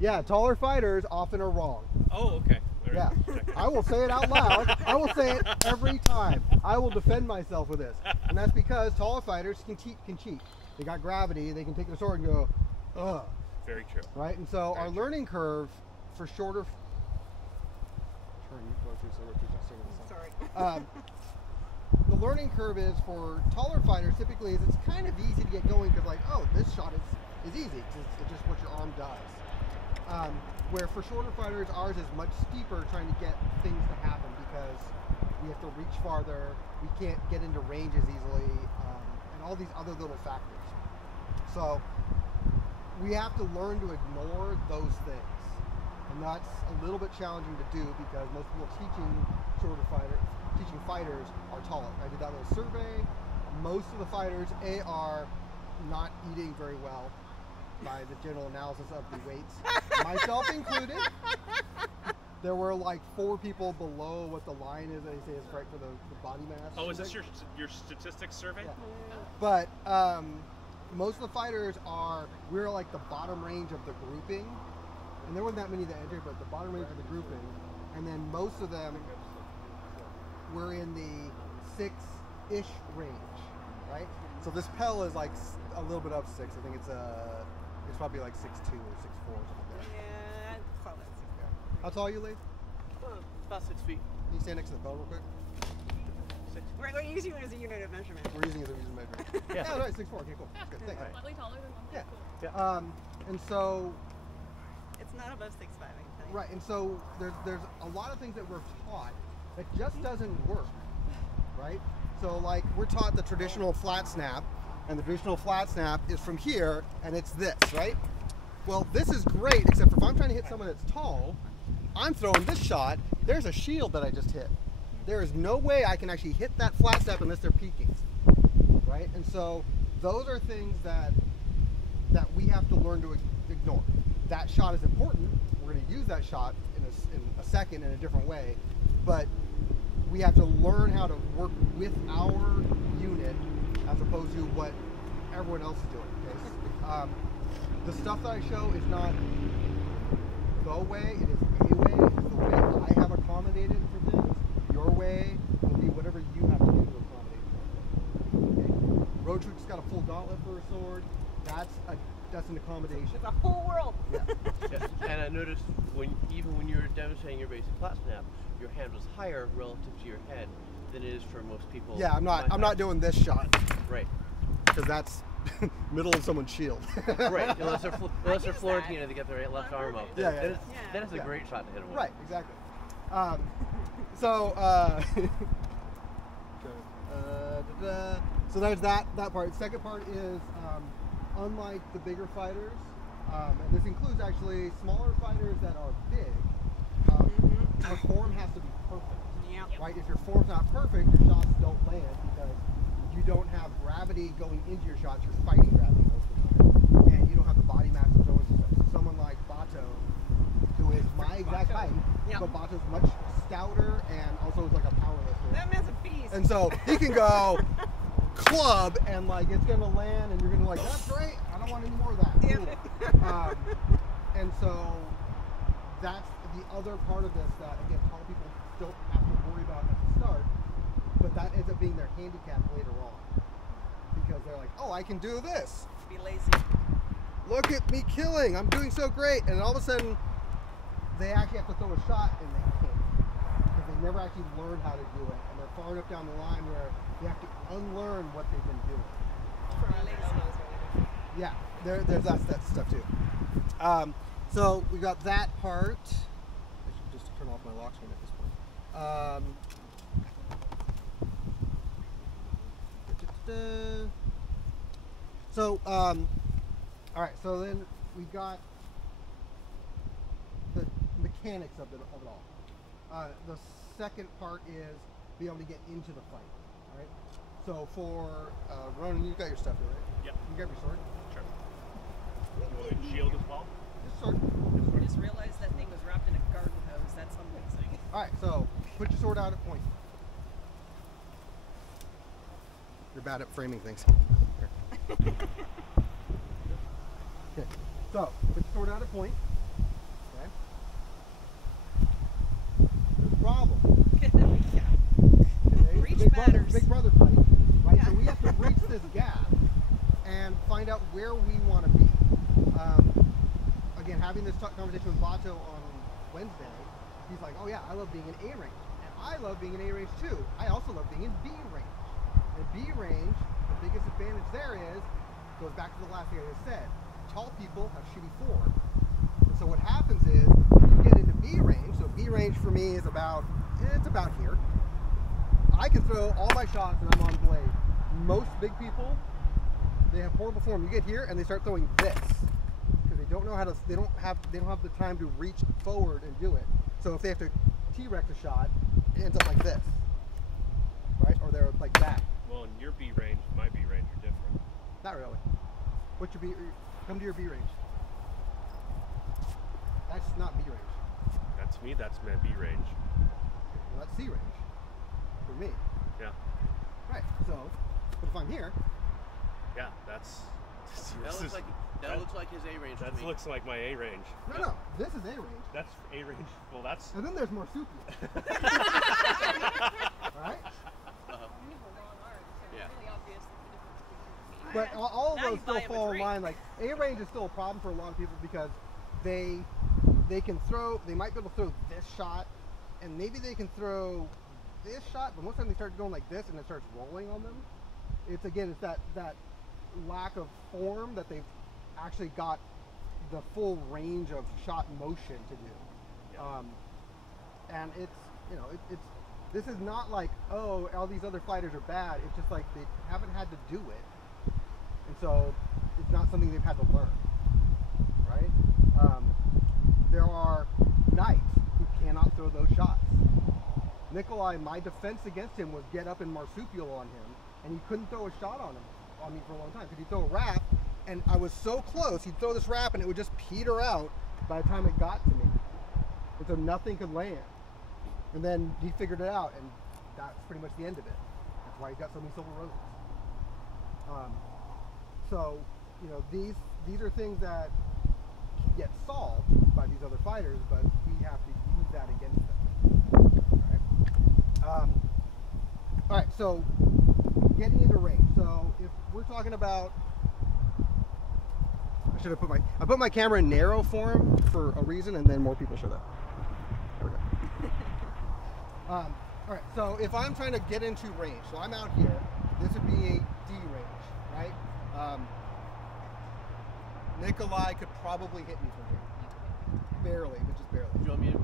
Yeah, taller fighters often are wrong. Oh, okay. Yeah, I will say it out loud. I will say it every time. I will defend myself with this, and that's because taller fighters can cheat. They got gravity. They can take their sword and go, ugh. Very true. Right, and so our learning curve for shorter. Sorry. The learning curve is for taller fighters typically is it's kind of easy to get going because like, oh, this shot is easy. It's just what your arm does. Where for shorter fighters, ours is much steeper trying to get things to happen because we have to reach farther, we can't get into range as easily, and all these other little factors. So we have to learn to ignore those things. And that's a little bit challenging to do because most people teaching fighters are taller. I did that little survey. Most of the fighters, are not eating very well by the general analysis of the weights, myself included. There were like 4 people below what the line is that they say is correct for the body mass. Oh, is this your statistics survey? Yeah. But most of the fighters we're like the bottom range of the grouping, and there weren't that many that entered, but the bottom range of the grouping, and then most of them were in the 6-ish range, right? So this Pell is like a little bit up 6. I think it's probably like 6'2" or 6'4" or something like that. Yeah, I'd call that 6. Yeah. How tall are you, Lee? About 6 feet. Can you stand next to the Pell real quick? 6. We're using it as a unit of measurement. We're using it as a unit of measurement. Yeah. Right, 6'4". Okay, cool. That's good. Thanks. Slightly taller than one. Yeah. Cool. Yeah. And so. It's not above 6'5", I can tell you. Right, and so there's a lot of things that we're taught that just doesn't work, right? So like we're taught the traditional flat snap, and the traditional flat snap is from here, and it's this, right? Well, this is great, except for if I'm trying to hit someone that's tall, I'm throwing this shot, there's a shield that I just hit. There is no way I can actually hit that flat snap unless they're peeking, right? And so those are things that we have to learn to ignore. That shot is important. We're going to use that shot in a second in a different way, but we have to learn how to work with our unit as opposed to what everyone else is doing. Okay? The stuff that I show is not the way, it is a way. It's the way I have accommodated for things. Your way will be whatever you have to do to accommodate for it. Okay? Road Troop's got a full gauntlet for a sword. That's an accommodation. It's a whole world. Yeah. Yes. And I noticed even when you were demonstrating your basic flat snap, your hand was higher relative to your head than it is for most people. Yeah, I'm not doing this shot. Right. Because that's middle of someone's shield. Right. Unless they're Florentina to get their left arm up. Yeah. Then it's a great shot to hit them with. Right. Exactly. So there's that part. The second part is unlike the bigger fighters, and this includes actually smaller fighters that are big. Your form has to be perfect. Yeah. Right? If your form's not perfect, your shots don't land because you don't have gravity going into your shots. You're fighting gravity most of the time, and you don't have the body mass to throw into stuff. So someone like Bato, who is my exact height, but Bato's much stouter and also is like a power lifter. That man's a beast. And so he can go club and like it's gonna land, and you're gonna like, that's great. I don't want any more of that. Cool. And so that's the other part of this that again tall people don't have to worry about at the start, but that ends up being their handicap later on because they're like, oh, I can do this. Be lazy. Look at me killing. I'm doing so great. And all of a sudden they actually have to throw a shot and they can't because they never actually learned how to do it, and they're far enough down the line where they have to unlearn what they've been doing. Yeah, there's that stuff too. So we got that part. I should just turn off my lock screen at this point. So, all right. So then we got the mechanics of it all. The second part is be able to get into the fight. All right. So for Ronan, you got your stuff here, right? Yep. You got your sword. Sure. Shield as well. Just sword. I just realized that thing was wrapped in a garden hose. That's amazing. All right. So put your sword out at point. You're bad at framing things. Here. Okay. So put your sword out at point. problem. Yeah. Okay? Reach Big brother, matters. big brother fight, right? Yeah. So we have to reach this gap and find out where we want to be. Again, having this conversation with Bato on Wednesday, he's like, oh yeah, I love being in A range. And I love being in A range too. I also love being in B range. In B range, the biggest advantage there is, goes back to the last thing I just said, tall people have shitty form. And so what happens is, you get into B range, so B range for me is about, it's about here. I can throw all my shots and I'm on blade. Most big people, they have horrible form. You get here and they start throwing this because they don't know how to. They don't have the time to reach forward and do it. So if they have to T-Rex a shot, it ends up like this, right? Or they're like that. Well, in your B range, and my B range are different. Not really. What's your B? Come to your B range. That's not B range. That's me. That's my B range. Well, that's C range for me. Yeah. Right. So, but if I'm here, Yeah. That's. That looks like his A range. to That me. looks like my A range. no, this is A range. That's A range. Well, that's. And then there's marsupial. Right? Yeah. But all of Now those you buy still him a fall in drink. line. Like A range is still a problem for a lot of people because they can throw. They might be able to throw this shot, and maybe they can throw this shot. But most of the time they start going like this, and it starts rolling on them. It's that lack of form that they've actually got the full range of shot motion to do. Yeah. And it's this is not like, oh, all these other fighters are bad. It's just like they haven't had to do it, and so it's not something they've had to learn, right? There are knights who cannot throw those shots. Nikolai, my defense against him was get up and marsupial on him, and he couldn't throw a shot on me for a long time because he'd throw a wrap, and I was so close. He'd throw this wrap, and it would just peter out by the time it got to me, and so nothing could land. And then he figured it out, and that's pretty much the end of it. That's why he's got so many silver roses. So, these are things that get solved by these other fighters, but we have to use that against them. All right, so getting into range. So if we're talking about, I put my camera in narrow form for a reason, and then more people show that. There we go. All right, so if I'm trying to get into range, so I'm out here, this would be a D range, right? Nikolai could probably hit me from here. Barely, but just barely. Do you want me to